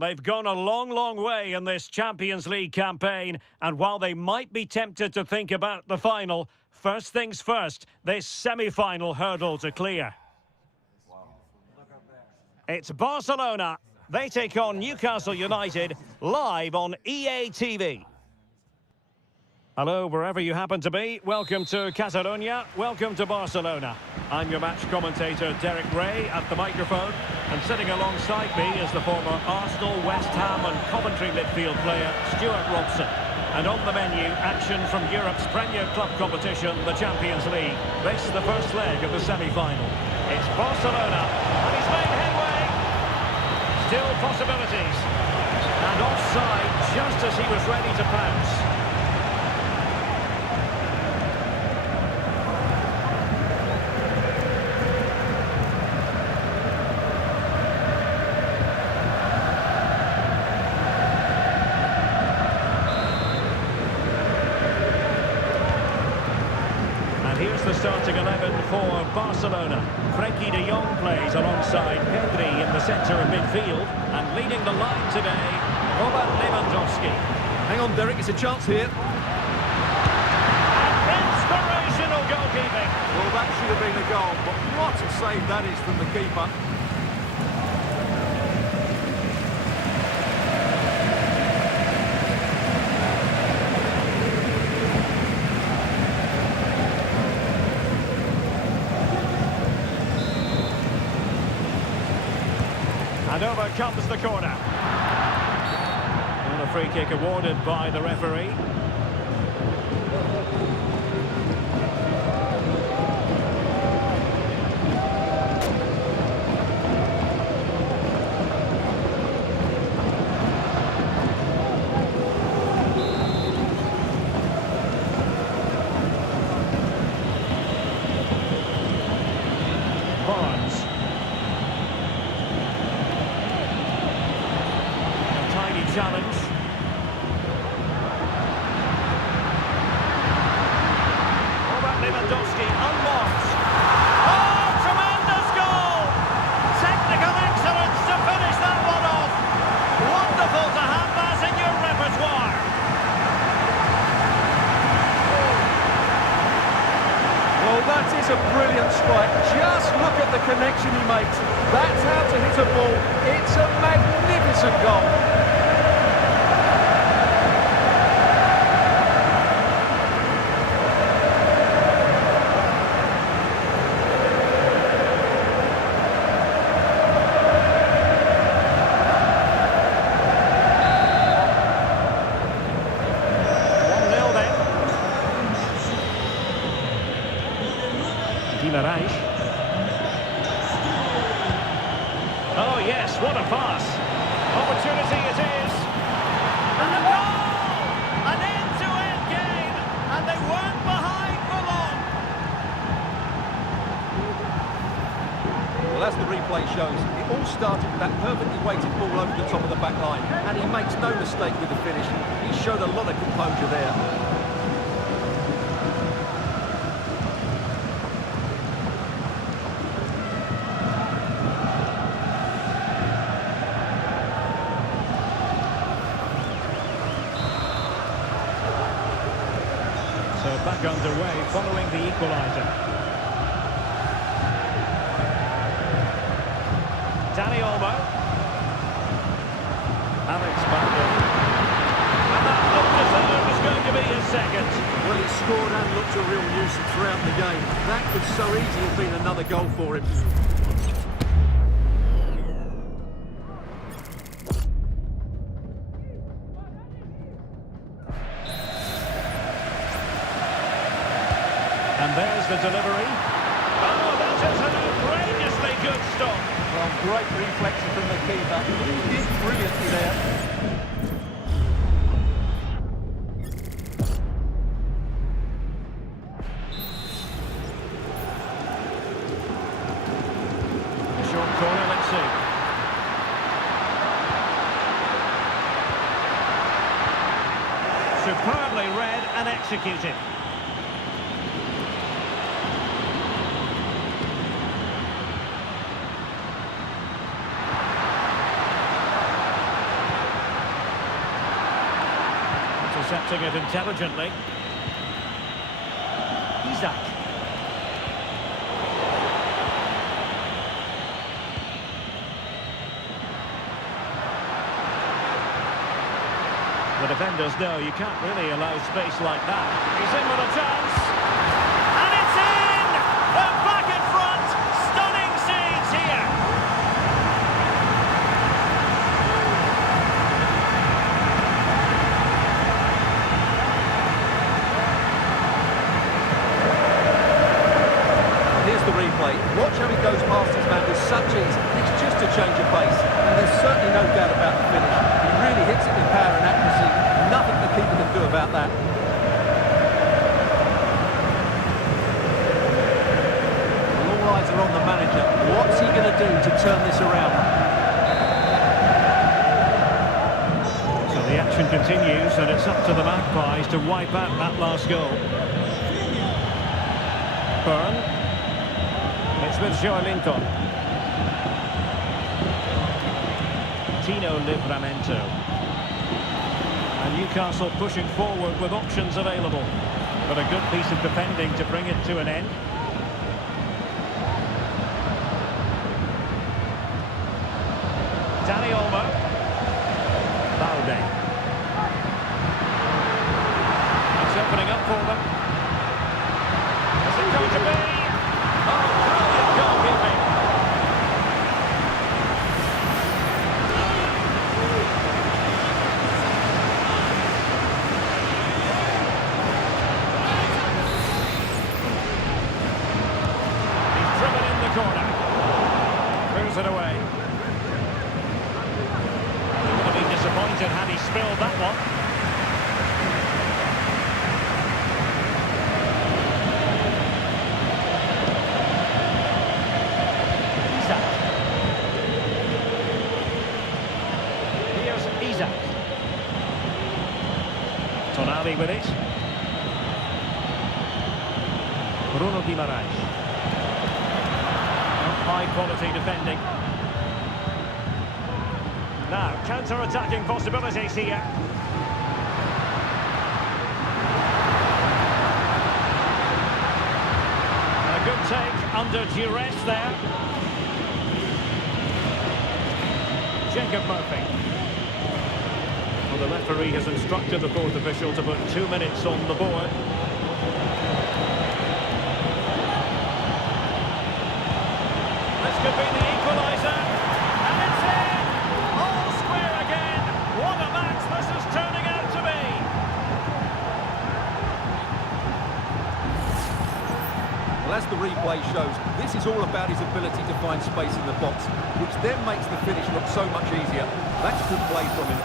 They've gone a long, long way in this Champions League campaign, and while they might be tempted to think about the final, first things first, this semi-final hurdle to clear. It's Barcelona. They take on Newcastle United live on EA TV. Hello, wherever you happen to be. Welcome to Catalonia. Welcome to Barcelona. I'm your match commentator, Derek Ray, at the microphone. And sitting alongside me is the former Arsenal, West Ham and Coventry midfield player, Stuart Robson. And on the menu, action from Europe's premier club competition, the Champions League. This is the first leg of the semi-final. It's Barcelona, and he's made headway. Still possibilities. And offside just as he was ready to pounce. Here's the starting 11 for Barcelona. Frenkie de Jong plays alongside Pedri in the centre of midfield. And leading the line today, Robert Lewandowski. Hang on, Derek, it's a chance here. And inspirational goalkeeping. Well, that should have been a goal, but what a save that is from the keeper. And over comes the corner. And a free kick awarded by the referee. Challenge. Robert Lewandowski unmarked. Oh, tremendous goal! Technical excellence to finish that one off. Wonderful to have that in your repertoire. Well, that is a brilliant strike. Just look at the connection he makes. That's how to hit a ball. It's a magnificent goal. Oh yes, what a pass. Opportunity it is. And a goal! An end-to-end game, and they weren't behind for long. Well, as the replay shows, it all started with that perfectly weighted ball over the top of the back line, and he makes no mistake with the finish. He showed a lot of composure there. So back underway following the equaliser. Dani Olmo. Alex Baldwin. And that looked as though it was going to be his second. Well, he scored and looked a real nuisance throughout the game. That could so easily have been another goal for him. And there's the delivery. Oh, that is an outrageously good stop. Well, great reflection from the keeper. He did brilliantly there. Short corner, let's see. Superbly read and executed. intercepting it intelligently. Isaac. The defenders know you can't really allow space like that. He's in with a chance. And it's in! They're back in front! Stunning scenes here! Here's the replay. Watch how he goes past his man with such ease. It's just a change of pace. And there's certainly no doubt about the finish. He really hits it with power and accuracy. Nothing the keeper can do about that. Well, all eyes are on the manager. What's he going to do to turn this around? So the action continues, and it's up to the Magpies to wipe out that last goal. Byrne. It's with Joelinton. Tino Livramento. And Newcastle pushing forward with options available. But a good piece of defending to bring it to an end. Dani Olmo. Balde. It's opening up for them. Is it going to be? It away. He would have been disappointed had he spilled that one. Isaac. Here's Isaac. Konami with it. Bruno Guimaraes. High-quality defending. Now, counter-attacking possibilities here. And a good take under duress there. Jacob Murphy. Well, the referee has instructed the fourth official to put 2 minutes on the board. Could be the equaliser, and it's in! All square again! What a match this is turning out to be! Well, as the replay shows, this is all about his ability to find space in the box, which then makes the finish look so much easier. That's good play from him.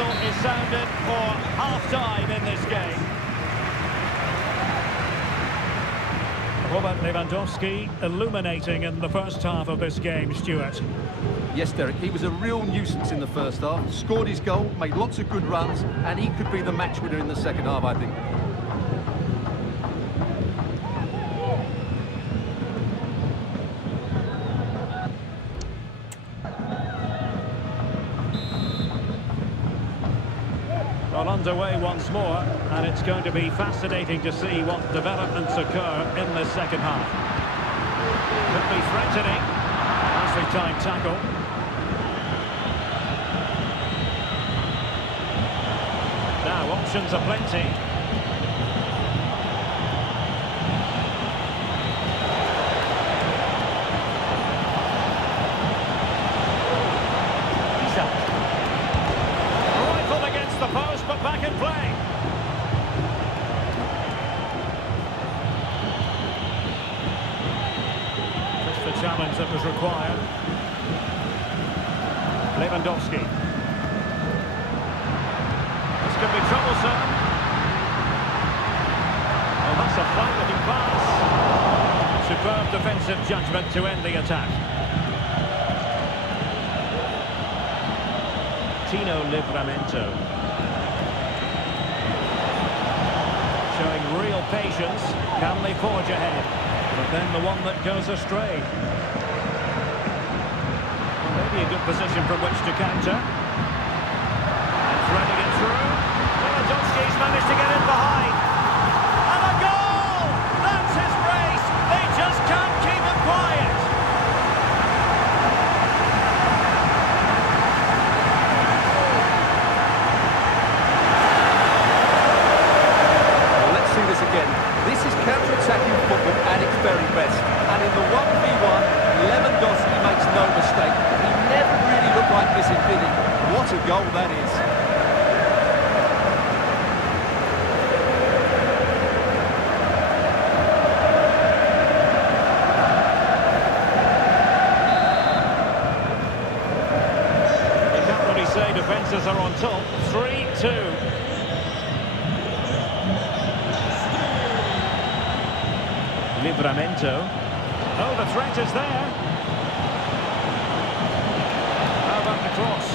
Is sounded for half-time in this game. Robert Lewandowski illuminating in the first half of this game, Stuart. Yes, Derek, he was a real nuisance in the first half. Scored his goal, made lots of good runs, and he could be the match winner in the second half, I think. Well, underway once more, and it's going to be fascinating to see what developments occur in the second half. Could be threatening. Nicely timed tackle. Now, options are plenty. The post, but back in play. Just the challenge that was required. Lewandowski. This could be troublesome. Well, That's a fine-looking pass. Superb defensive judgment to end the attack. Tino Livramento. Showing real patience. Can they forge ahead? But then the one that goes astray. Well, maybe a good position from which to counter. And threading it through. Lewandowski's managed to get in behind. And a goal! That's his race! They just can't keep him quiet! Well, let's see this again. This is counter-attacking football at its very best. And in the 1v1, Lewandowski makes no mistake. He never really looked like missing, did he? What a goal that is. Say defences are on top. 3-2. Livramento. Oh, the threat is there. How about the cross?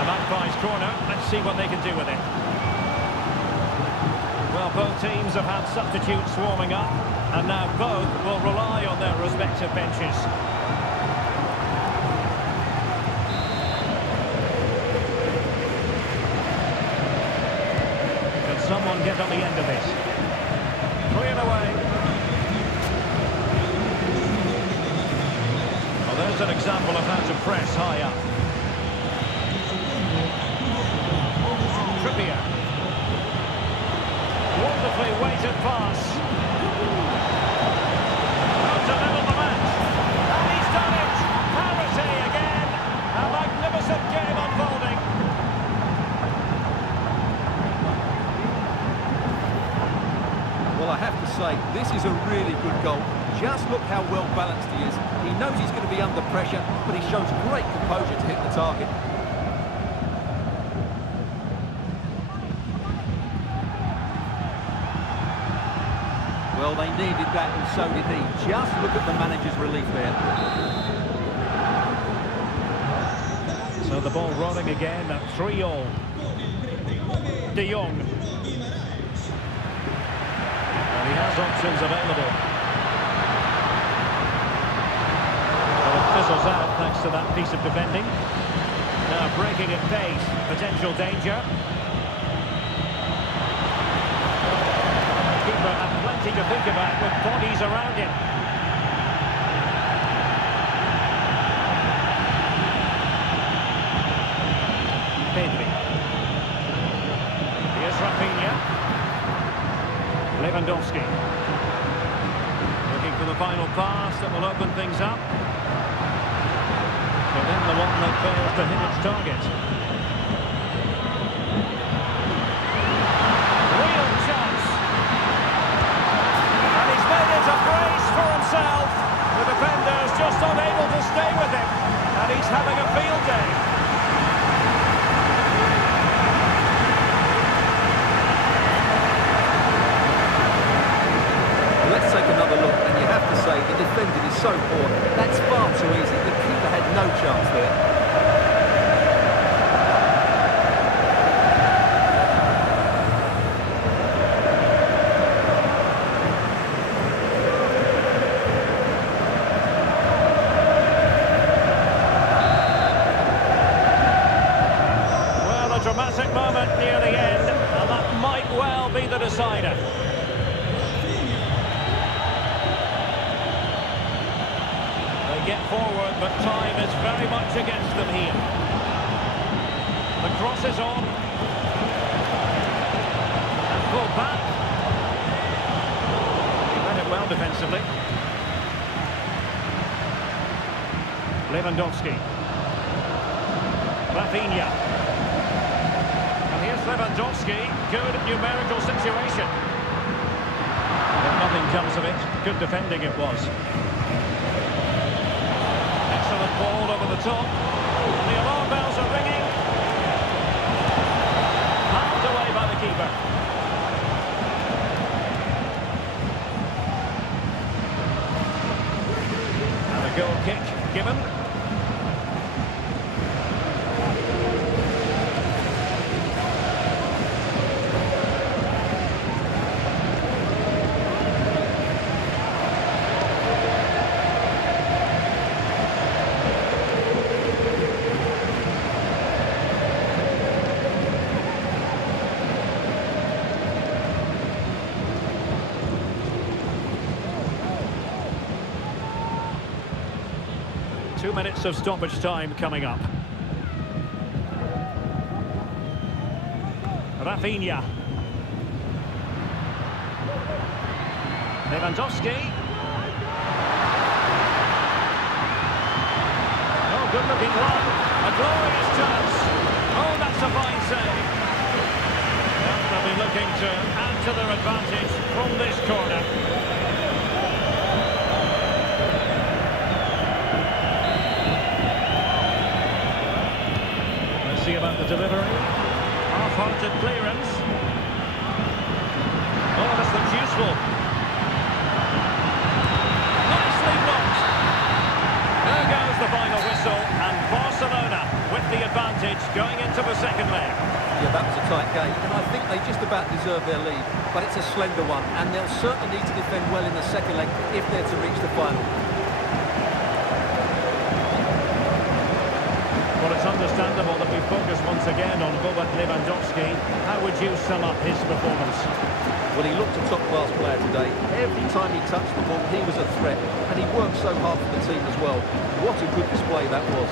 A magpie's corner. Let's see what they can do with it. Well, both teams have had substitutes swarming up, and now both will rely on their respective benches. Someone get on the end of this. Cleared away. Well, there's an example of how to press high up. Trippier. Wonderfully weighted pass. How to level the match. And he's done it. Parity again. A magnificent game unfolding. Well, I have to say, this is a really good goal. Just look how well balanced he is. He knows he's going to be under pressure, but he shows great composure to hit the target. Well, they needed that, and so did he. Just look at the manager's relief there. So the ball rolling again at 3-all. De Jong. He has options available. Well, it fizzles out thanks to that piece of defending. Now breaking at pace, potential danger. Keeper had plenty to think about with bodies around him. Pedri. Here's Rafinha. Lewandowski. Looking for the final pass that will open things up. But then the one that fails to hit its target. Real chance. And he's made it a brace for himself. The defender's just unable to stay with him. And he's having a field day. Let's take another look, and you have to say the defending is so poor. That's far too easy. The keeper had no chance there. Well, a dramatic moment near the end, and that might well be the decider. Get forward, but time is very much against them here. The cross is on. And pulled back. He read it well defensively. Lewandowski. Rafinha. And here's Lewandowski. Good numerical situation. But nothing comes of it. Good defending it was. Excellent ball over the top. The alarm bells are ringing. Pounded away by the keeper. 2 minutes of stoppage time coming up. Rafinha. Lewandowski. Oh, good-looking run. A glorious chance. Oh, that's a fine save. Well, they'll be looking to add to their advantage from this corner. Let's see about the delivery. Half-hearted clearance. Oh, this looks useful. Nicely blocked. There goes the final whistle, and Barcelona with the advantage going into the second leg. Yeah, that was a tight game, and I think they just about deserve their lead, but it's a slender one, and they'll certainly need to defend well in the second leg if they're to reach the final. Well, it's understandable that we focus once again on Robert Lewandowski. How would you sum up his performance? Well, he looked a top-class player today. Every time he touched the ball, he was a threat, and he worked so hard for the team as well. What a good display that was.